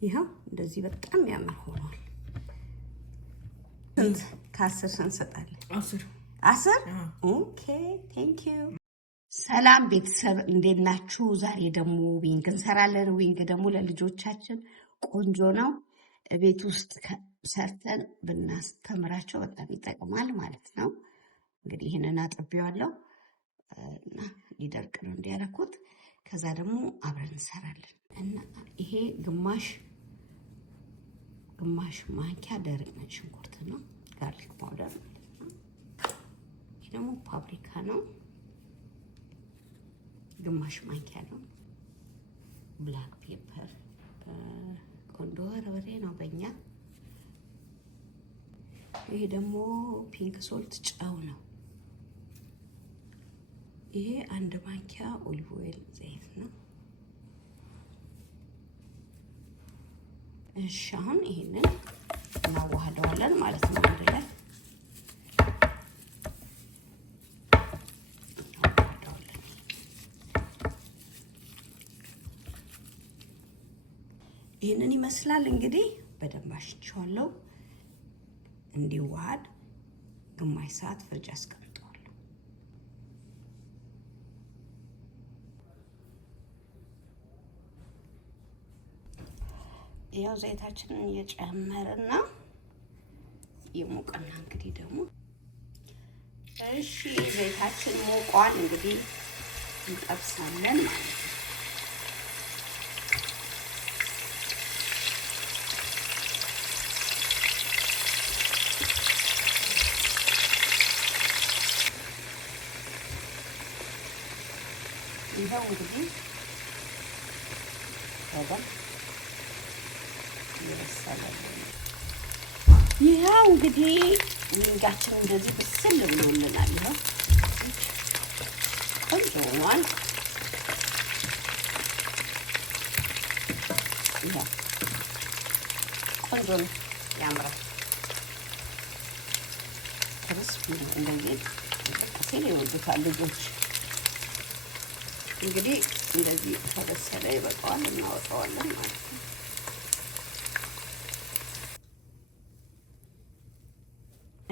ይሄው እንደዚህ በጣም ያምር ሆኗል። ከ10 እንሰጣለን። 10 ኦኬ ቴንክ ዩ። ሰላም ቤተሰብ እንዴት ናችሁ? ዛሬ ደግሞ ዊንግ እንሰራለን። ዊንግ ደግሞ ለልጆቻችን ቆንጆ ነው። ቤት ውስጥ ሰርተን ብናስተምራቸው በጣም ይጠቅማል ማለት ነው። እንግዲህ ይህንን አጥቤዋለሁ እና ሊደርቅ ነው እንዲያረኩት። ከዛ ደግሞ አብረን እንሰራለን እና ይሄ ግማሽ ማንኪያ ደረቅ ነጭ ሽንኩርት ነው፣ ጋርሊክ ፓውደር ማለት ነው። ይሄ ደግሞ ፓፕሪካ ነው፣ ግማሽ ማንኪያ ነው። ብላክ ፔፐር ቆንጆ በርበሬ ነው በእኛ። ይሄ ደግሞ ፒንክ ሶልት ጨው ነው። ይሄ 1 ማንኪያ ኦሊቭ ኦይል ዘይት ነው። እሺ አሁን ይሄንን እናዋህደዋለን ማለት ነው አንድ ላይ። ይሄንን ይመስላል እንግዲህ። በደንብ አሽቼዋለሁ። እንዲዋሃድ ግማሽ ሰዓት ፍሪጅ አስቀምጠዋለሁ። ያው ዘይታችንን እየጨመረና የሞቀና እንግዲህ ደግሞ እሺ ዘይታችን ሞቋል። እንግዲህ እንጠብሳለን ማለት ነው። ይሄው እንግዲህ ይሄው እንግዲህ ዊንጋችን እንደዚህ ብስል ብሎልናል። ይሄው ቆንጆ ሆኗል። ይሄው ቆንጆ ነው፣ ያምራል። ክርስፒ ነው። እንደዚህ ሲል ይወዱታል ልጆች። እንግዲህ እንደዚህ ከበሰለ ይበቃዋል፣ እናወጣዋለን ማለት ነው።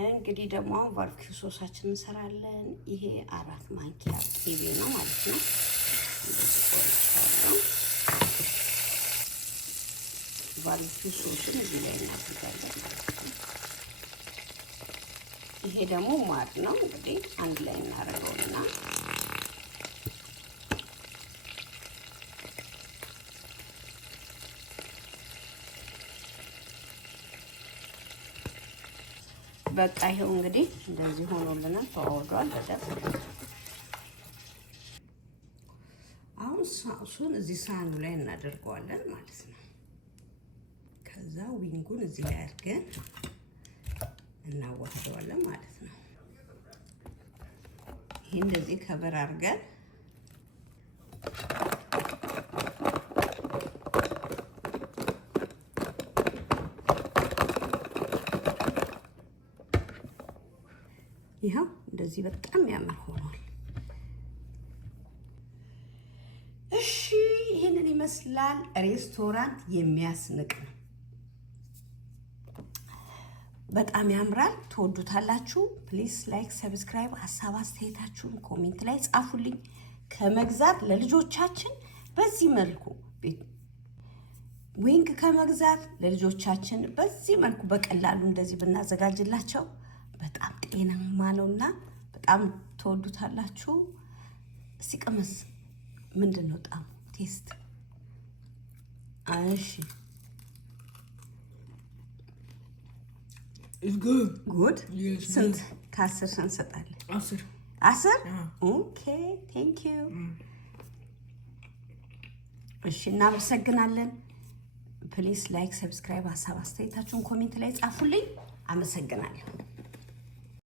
እንግዲህ ደግሞ አሁን ባርቢኪው ሶሳችን እንሰራለን። ይሄ 4 ማንኪያ ቅቤ ነው ማለት ነው። እንደዚህ ቆርጬዋለሁ። ባርቢኪው ሶሱን እዚህ ላይ እናደርጋለን ማለት ነው። ይሄ ደግሞ ማር ነው። እንግዲህ አንድ ላይ እናደርገውና በቃ ይሄው እንግዲህ እንደዚህ ሆኖልናል፣ ተዋህዷል በደንብ። አሁን ሳሱን እዚህ ሳህኑ ላይ እናደርገዋለን ማለት ነው። ከዛ ዊንጉን እዚህ ላይ አድርገን እናዋህደዋለን ማለት ነው። ይሄ እንደዚህ ከበር አድርገን ይሄው እንደዚህ በጣም ያምር ሆኗል። እሺ ይሄንን ይመስላል። ሬስቶራንት የሚያስንቅ ነው። በጣም ያምራል። ትወዱታላችሁ። ፕሊዝ ላይክ፣ ሰብስክራይብ፣ ሀሳብ አስተያየታችሁን ኮሜንት ላይ ጻፉልኝ። ከመግዛት ለልጆቻችን በዚህ መልኩ ዊንግ ከመግዛት ለልጆቻችን በዚህ መልኩ በቀላሉ እንደዚህ ብናዘጋጅላቸው በጣም ጤናማ ነውና በጣም ተወዱታላችሁ። እስቲ ቅመስ። ምንድነው ጣሙ? ቴስት። እሺ It's good. Good? Yes. ስንት ከ10 እንሰጣለን? 10 ኦኬ ቴንክ ዩ። እሺ እናመሰግናለን። ፕሊዝ ላይክ፣ ሰብስክራይብ፣ ሀሳብ አስተያየታችሁን ኮሜንት ላይ ጻፉልኝ። አመሰግናለሁ።